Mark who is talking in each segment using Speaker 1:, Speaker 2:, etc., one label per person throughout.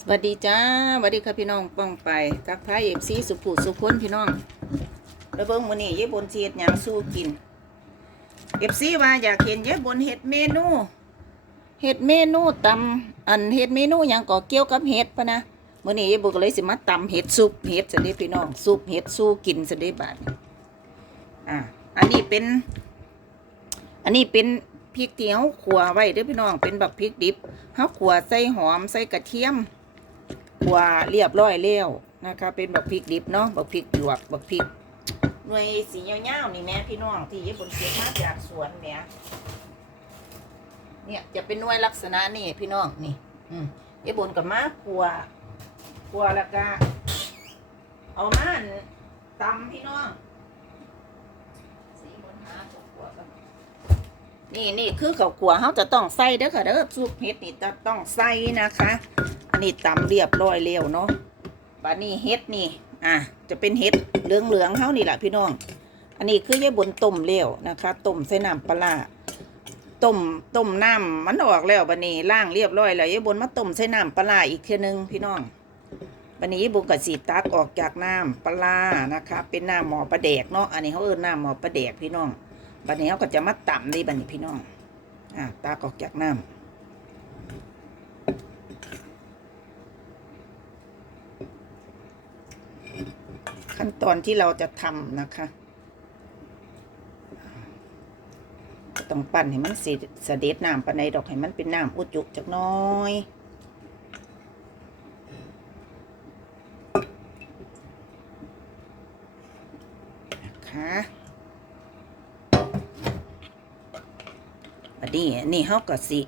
Speaker 1: สวัสดีจ้าสวัสดีค่ะพี่น้องป้องไปทักทายเอฟซีสุภูสุพนพี่น้องแล้วเบิ่งมือนี้ยายบนสิเฮ็ดยังสู้กินเอฟซีว่าอยากเห็นยายบนเฮ็ดเมนูเฮ็ดเมนูตำอันเฮ็ดเมนูยังก็เกี่ยวกับเห็ดปะนะมือนี้ยายบนก็เลยสิมาตำเห็ดซุปเห็ดซะเด้พี่น้องซุปเห็ดสู้กินซะเด้บาดนี้อ่าอันนี้เป็น อันนี้เป็นพริกที่เฮาขัวไว้เด้อพี่น้องเป็นแบบพริกดิบเฮาขัวใส่หอมใส่กระเทียม ขัวเรียบร้อยแล้วนะคะ เป็นบักพริกดิบเนาะบักพริกหยวกบักพริกหน่วยสียาๆนี่แม่พี่น้องที่ญี่ปุ่นเก็บมาจากสวนแม่ยเนี่ยจะเป็นหน่วยลักษณะนี่พี่น้องนี่ อืมญี่ปุ่นกับมาขัวขัวแล้วก็เอามันตำพี่น้องสีบนหาตกขัวกันนี่นี่คือข้าวขัวเขาจะต้องใส่เด้อค่ะเด้อซุปเห็ดนี่จะต้องใส่นะคะ นนี้ตำเรียบร้อยแล้วเนาะบานี้เฮ็ดนี่ อะ จะเป็นเฮ็ดเหลืองๆเฮานี่แหละพี่น้อง อันนี้คือยายบนต้มแล้วนะคะต้มใส่น้ำปลาต้มต้มน้ำมันออกแล้วบัดนี้ล้างเรียบร้อยแล้วยายบนมาต้มใส่น้ำปลาอีกเทีนึงพี่น้องบัดนี้ยายบนก็สีตักออกจากน้ำปลานะคะ เป็นน้ำหมอปลาแดกเนาะอันนี้เขาเอิ้นน้ำหมอปลาแดกพี่น้องบัดนี้เขาก็จะมาต่ำนี่บัดนี้พี่น้องอะตักออกจากน้ำ ขั้นตอนที่เราจะทำนะคะ ต้องปั่นให้มันสิเสด็จน้ำปานในดอกให้มันเป็นน้ำอุจจุจักน้อยนะคะอันนี้นี่เฮาก็สิ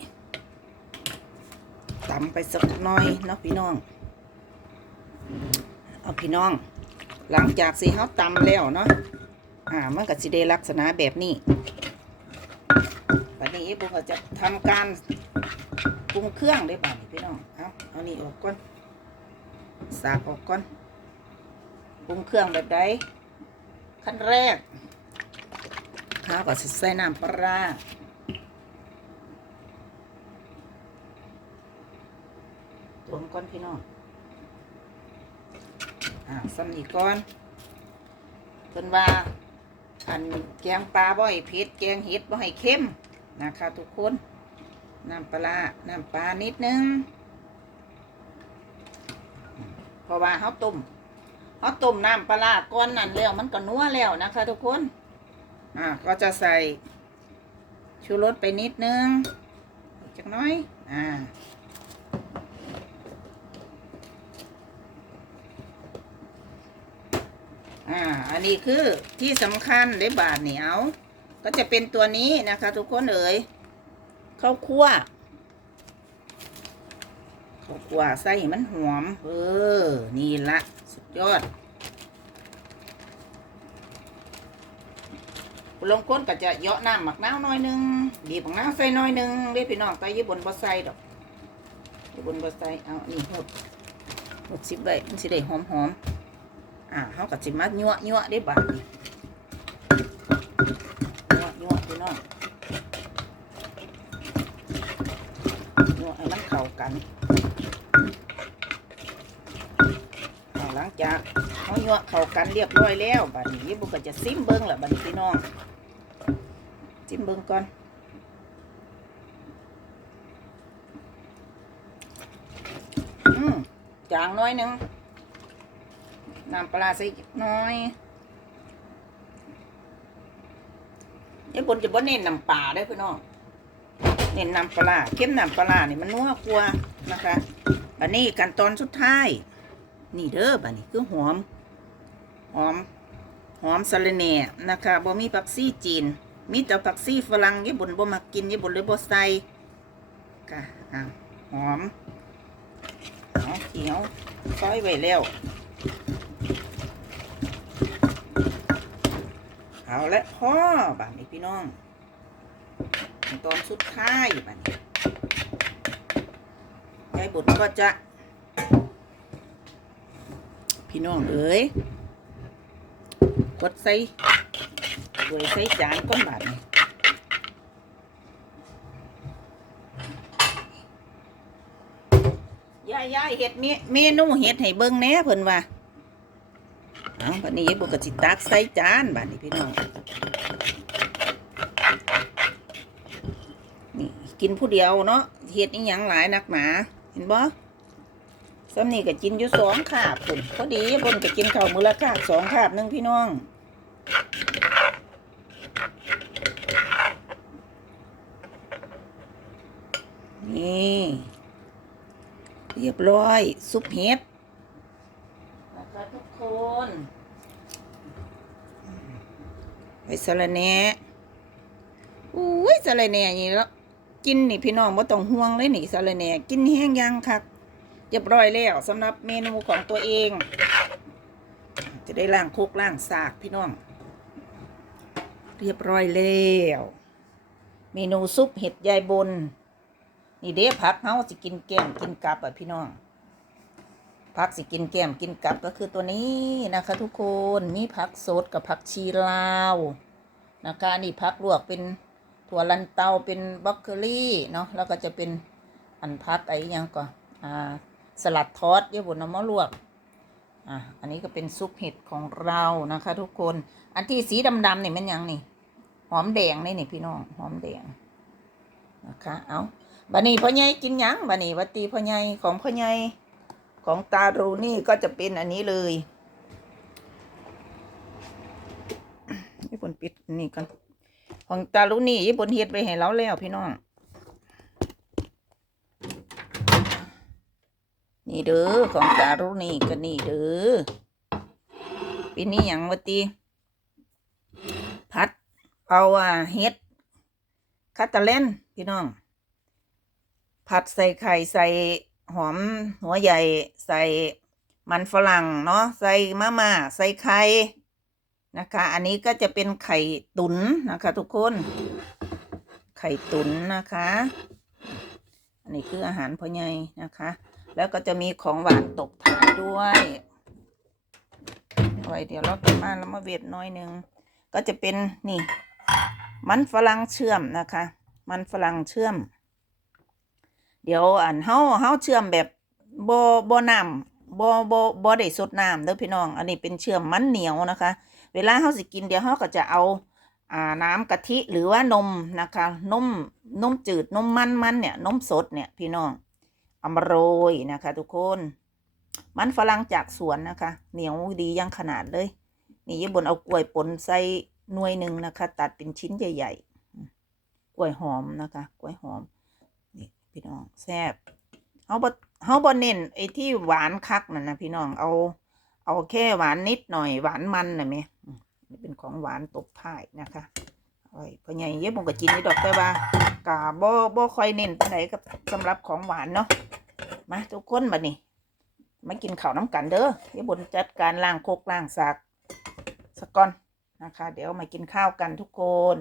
Speaker 1: ตำไปสักน้อยเนาะพี่น้อง เอาพี่น้อง หลังจากสีเฮาตำแล้วเนาะอ่ามันก็สิได้ลักษณะแบบนี้บัดนี้ผมก็จะทำการปรุงเครื่องได้บ่าดนี้พี่น้องเอาเอานี่ออกก่อนสากออกก่อนปรุงเครื่องแบบใดขั้นแรกข้าวก็สิใส่น้ำปลาร้าตวมก่อนพี่น้อง อ่าซ้ำอีกก่อนเพิ่นว่าอันแกงปลาบ่ให้เผ็ดแกงเห็ดบ่ให้เค็มนะคะทุกคนน้ำปลาน้ำปลานิดนึงเพราะว่าเขาต้มเขาต้มน้ำปลาก้อนนั่นแล้วมันก็นัวแล้วนะคะ ทุกคนอ่าก็จะใส่ชูรสไปนิดนึงจักน้อยอ่า อ่า อันนี้คือที่สำคัญได้บาทเหนียว ก็จะเป็นตัวนี้นะคะ ทุกคนเอ๋ยข้าวคั่วข้าวคั่วใส่ให้มันหอม เออ นี่ละสุดยอดลงก้นก็จะเยาะน้ำหมักน้าวหน้อยนึงบีบหมักน้าวใส่หน้อยนึงเรียพี่น้องแต่ญี่ปุ่นบ่ใส่ดอกญี่บนบ่ใส่เอานี่หดหดสิบใบมันสิได้หอมหอม อ่าเขาก็สิมายั่วยั่วได้บาดนี่ยั่วยั่วพี่น้องยั่วให้มันเข้ากันหลังจากเขายั่วเข้ากันเรียบร้อยแล้วบาดนี้บุกก็จะซิมเบิ้งละบาดนี้พี่น้องซิมเบิ้งก่อนอืมจางน้อยหนึง น้ำปลาใส่น้อยญี่ปุ่นจะบ่เน้นน้ำปลาได้พี่น้องเน้นน้ำปลาเข้มน้ำปลานี่มันนัวกว่านะคะบันนี้ขั้นตอนสุดท้าย นี่เด้อบันนี้คือหอมหอมหอมสะระแหน่นะคะบ่มีผักซี่จีน มีแต่ผักซี่ฝรั่งญี่ปุ่นบ่มากินญี่ปุ่นเลยบ่ใส่ค่ะอะหอมหอมเขียวซอยไว้แล้ว เอาละพ่อบานนี้พี่น้องขั้นตอนสุดท้ายบานนี้ยายบุตรก็จะ พี่น้องเอ๋ยกดใส่ถ้วยใส่จานก้นบาทนี่ยายยายเฮ็ดเมมนูเฮ็ดให้เบิ่งแน่เพิ่นว่า เอาบัดนี้ยายบุญก็สิตักใส่จานบัดนี้พี่น้องนี่กินผู้เดียวเนาะเฮ็ดอีหยังหลายนักหนาเห็นบ่สำนี่ก็กินอยู่สองคาบพุ่นพอดีบนก็กินข้าวมื้อละคาบสองคาบนึงพี่น้องนี่เรียบร้อยซุปเห็ด คะทุกคนไปสะระแหน่อุ้ยสะระแหน่นี่แล้วกินนี่พี่น้องบ่ต้องห่วงเลยนี่สะระแหน่กินแห้งยังคักเรียบร้อยแล้วสำหรับเมนูของตัวเอง จะได้ล้างคุกล้างสากพี่น้อง เรียบร้อยแล้วเมนูซุปเห็ดยายบน นี่เด้ผักเฮาสิกินแก้มกินกับอะพี่น้อง ผักสิกินแก้มกินกับก็คือตัวนี้นะคะทุกคนมีผักสดกับผักชีลาวนะคะนี่ผักลวกเป็นถั่วลันเตาเป็นบล็อกเกอรี่เนาะแล้วก็จะเป็นอันผักไอ้ยังก่อนอ่าสลัดทอดเยี่ยบนน้ำมะลวกอะอันนี้ก็เป็นซุปเห็ดของเรานะคะทุกคนอันที่สีดำๆนี่มันยังนี่ หอมแดงนี่นี่พี่น้องหอมแดงนะคะเอาบันนี้พ่อใหญ่กินยังบันนี้วัตตีพ่อใหญ่ของพ่อใหญ่ ของตารูนี่ก็จะเป็นอันนี้เลยญี่ปุ่นปิดนี่กัน ของตารูนี่ญี่ปุ่นเฮ็ดไปให้เราแล้วพี่น้อง นี่เด้อของตารูนี่ก็นี่เด้อป็นนี่หยังวัตตีพัดเอาอ่าเฮ็ดคัตเตอร์เลนพี่น้อง ผัดใส่ไข่ใส่ หอมหัวใหญ่ ใส่มันฝรั่งเนาะใส่มะม่าใส่ไข่นะคะ อันนี้ก็จะเป็นไข่ตุนนะคะ ทุกคน ไข่ตุนนะคะ อันนี้คืออาหารพ่อใหญ่นะคะ แล้วก็จะมีของหวานตบท้ายด้วยไว้เดี๋ยวเราตักมาแล้วมาเวทน้อยหนึ่งก็จะเป็นนี่ มันฝรั่งเชื่อมนะคะ มันฝรั่งเชื่อม เดี๋ยวอันเฮาเฮาเชื่อมแบบบ่บ่น้ำบ่บ่บ่ได้สดน้ำเด้อพี่น้อง อันนี้เป็นเชื่อมมันเหนียวนะคะ เวลาเฮาสิกินเดี๋ยวเฮาก็จะเอาอ่าน้ำกะทิหรือว่านมนะคะนมนมจืดนมมันมันเนี่ยนมสดเนี่ยพี่น้องเอามาโรยนะคะ ทุกคนมันฝรั่งจากสวนนะคะ เหนียวดียังขนาดเลย นี่ยบนเอากล้วยป่นใส่หน่วยหนึ่งนะคะ ตัดเป็นชิ้นใหญ่ ๆ กล้วยหอมนะคะ กล้วยหอม พี่น้องแซ่บเฮาบ่เฮาบ่เน้นไอ้ที่หวานคักนั่นนะพี่น้องเอา เอาแค่หวานนิดหน่อยหวานมันน่ะแม่อืมนี่เป็นของหวานตบท้ายนะคะโอ้ยพ่อใหญ่เย็บผมก็กินนี่ดอกแต่ว่ากาบ่บ่ค่อยเน้นปานใดกับสำหรับของหวานเนาะมาทุกคนบัดนี้มากินข้าวน้ำกันเด้อเย็บบนจัดการล้างโคกล้างสากสักก่อนนะคะ เดี๋ยวมากินข้าวกันทุกคน